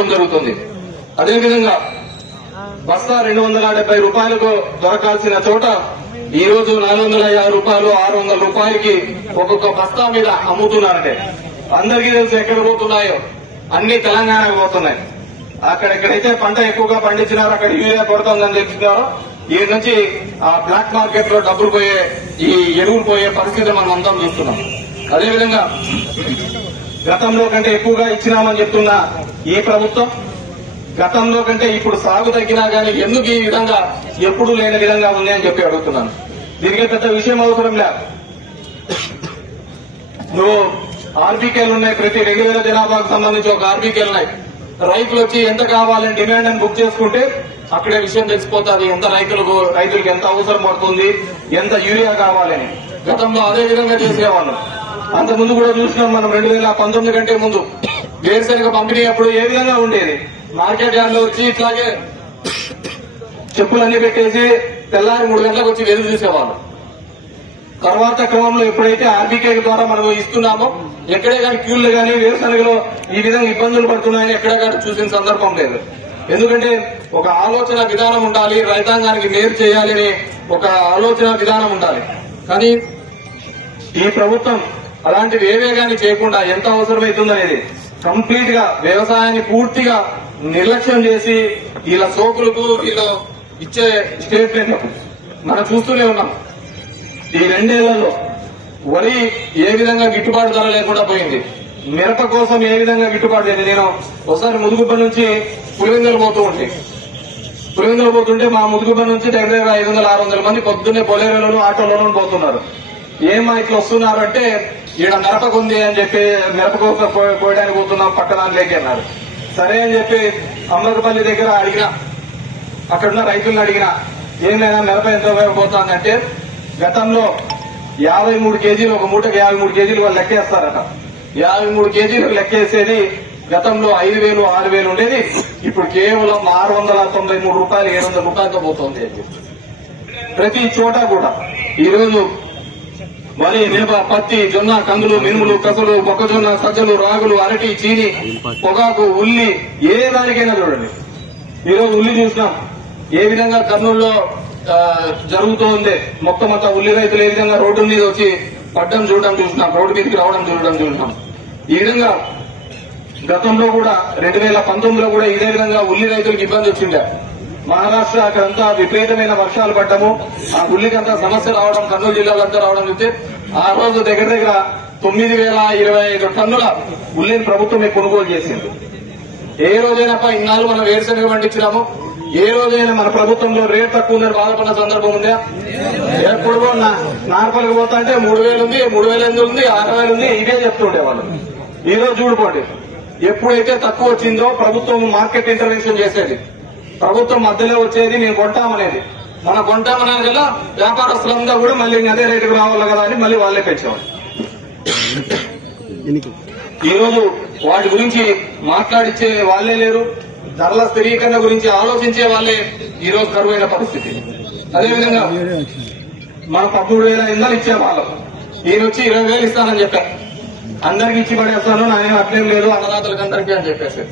ఇవ్వడం జరుగుతుంది. అదేవిధంగా బస్తా 270 రూపాయలకు దొరకాల్సిన చోట ఈ రోజు 450 రూపాయలు 600 రూపాయలకి ఒక్కొక్క బస్తా మీద అమ్ముతున్నారంటే అందరికీ తెలుసు ఎక్కడ పోతున్నాయో, అన్ని తెలంగాణకు పోతున్నాయి. అక్కడెక్కడైతే పంట ఎక్కువగా పండించినారో అక్కడ యూరియా కొడుతుందని తెలుస్తున్నారో ఈ నుంచి ఆ బ్లాక్ మార్కెట్ లో డబ్బులు పోయే ఈ ఎరువులు పోయే పరిస్థితి మనం అంతా చూస్తున్నాం. అదేవిధంగా గతంలో కంటే ఎక్కువగా ఇచ్చినామని చెప్తున్న ఈ ప్రభుత్వం గతంలో కంటే ఇప్పుడు సాగు తగ్గినా గానీ ఎందుకు ఈ విధంగా ఎప్పుడూ లేని విధంగా ఉంది అని చెప్పి అడుగుతున్నాను. దీనికి పెద్ద విషయం అవసరం లేదు. నువ్వు ఆర్బీకేలు ఉన్నాయి, ప్రతి 2000 జనాభాకు సంబంధించి ఒక ఆర్బీకేలు ఉన్నాయి. రైతులు వచ్చి ఎంత కావాలని డిమాండ్ అని బుక్ చేసుకుంటే అక్కడే విషయం తెలిసిపోతుంది ఎంత రైతులకు ఎంత అవసరం పడుతుంది, ఎంత యూరియా కావాలని. గతంలో అదే విధంగా చేసేవాళ్ళం. అంతకుముందు కూడా చూసినాం మనం 2019 కంటే ముందు వేరుశనగ పంపిణీ అప్పుడు ఏ విధంగా ఉండేది. మార్కెట్ యార్డ్ లో వచ్చి ఇట్లాగే చెప్పులన్నీ పెట్టేసి తెల్లారి 3 గంటలకు వచ్చి ఎదురు చూసేవాళ్ళు. తర్వాత క్రమంలో ఎప్పుడైతే ఆర్బీకే ద్వారా మనం ఇస్తున్నామో ఎక్కడే కానీ క్యూలు కానీ వేరుశనగలో ఈ విధంగా ఇబ్బందులు పడుతున్నాయని ఎక్కడే కానీ చూసిన సందర్భం లేదు. ఎందుకంటే ఒక ఆలోచన విధానం ఉండాలి, రైతాంగానికి మేలు చేయాలని ఒక ఆలోచన విధానం ఉండాలి. కానీ ఈ ప్రభుత్వం అలాంటివి ఏవే కానీ చేయకుండా ఎంత అవసరమవుతుందనేది కంప్లీట్ గా వ్యవసాయాన్ని పూర్తిగా నిర్లక్ష్యం చేసి వీళ్ళ సోకులకు వీళ్ళు ఇచ్చే స్టేట్మెంట్ మనం చూస్తూనే ఉన్నాం. ఈ 2 ఏళ్లలో వరి ఏ విధంగా గిట్టుబాటు ధర లేకుండా పోయింది. మిరప కోసం ఏ విధంగా గిట్టుబాటు చేయండి. నేను ఒకసారి ముదుగుబ్బ నుంచి పులివెందులు పోతుంటే మా ముదుగుబ్బ నుంచి దగ్గర 500-600 మంది పొద్దున్నే బొలేరోలోనూ ఆటోలోనూ పోతున్నారు. ఏమా ఇట్లా వస్తున్నారు అంటే ఈడ మిరపకు ఉంది అని చెప్పి మిరప కోసం కోయడానికి పోతున్నాం పక్కన లేకి అన్నారు. సరే అని చెప్పి అమరపల్లి దగ్గర అడిగినా, అక్కడున్న రైతులను అడిగినా ఏమైనా మిరప ఎంత ఉపయోగపోతుందంటే గతంలో 53 కేజీలు ఒక మూటకి 53 కేజీలు వాళ్ళు లెక్కేస్తారట. 53 కేజీలు లెక్కేసేది గతంలో 5,000, 6,000 ఉండేది. ఇప్పుడు కేవలం 693 రూపాయలు 700 రూపాయలతో పోతుంది అని చెప్పి ప్రతి చోట కూడా ఈరోజు వరి, మిరప, పత్తి, జొన్న, కందులు, మినుములు, కసలు, మొక్కజొన్న, సజ్జలు, రాగులు, అరటి, చీని, పొగాకు, ఉల్లి ఏ దానికైనా చూడండి. ఈరోజు ఉల్లి చూసినాం ఏ విధంగా కర్నూలులో జరుగుతోంది. మొత్తం అంతా ఉల్లి రైతులు ఏ విధంగా రోడ్డు మీద వచ్చి పడ్డం చూడడం చూసినాం, రోడ్డు మీదకి రావడం చూసినాం. ఈ విధంగా గతంలో కూడా 2019లో కూడా ఇదే విధంగా ఉల్లి రైతులకు ఇబ్బంది వచ్చిండే. మహారాష్ట్ర అక్కడంతా విపరీతమైన వర్షాలు పడ్డము, ఆ ఉల్లికంతా సమస్య రావడం, కర్నూలు జిల్లాలంతా రావడం చూస్తే ఆ రోజు దగ్గర 9,025 టన్నుల ఉల్లిని ప్రభుత్వమే కొనుగోలు చేసింది. ఏ రోజైనా ఇన్నాళ్ళు మనం వేరుశనగ పండించినాము, ఏ రోజైనా మన ప్రభుత్వంలో రేట్ తక్కువ ఉందని బాధపడిన సందర్భం ఉందా? ఎప్పుడు నార్పల్కి పోతా అంటే 3,000 ఉంది, 3,800 ఉంది, 6,000 ఉంది, ఇదే చెప్తుండే వాళ్ళు. ఈ రోజు చూడుకోండి, ఎప్పుడైతే తక్కువ వచ్చిందో ప్రభుత్వం మార్కెట్ ఇంటర్వెన్షన్ చేసేది, ప్రభుత్వం మధ్యలో వచ్చేది మేము కొంటామనేది. మనం కొంటామనేది కదా వ్యాపారస్తులంతా కూడా మళ్ళీ అదే రేటుకు రావాలి కదా అని మళ్ళీ వాళ్ళే పెంచేవాళ్ళు. ఈ రోజు వాటి గురించి మాట్లాడిచ్చే వాళ్లే లేరు, ధరల స్థిరీకరణ గురించి ఆలోచించే వాళ్లే ఈ రోజు కరువైన పరిస్థితి. అదేవిధంగా మనం 13,000 ఇచ్చేవాళ్ళం, ఈయన వచ్చి 20,000 ఇస్తానని చెప్పారు. అందరికి ఇచ్చి పడేస్తాను, నాయన అట్లేం లేదు అన్నదాతలకు అందరికీ అని చెప్పేసి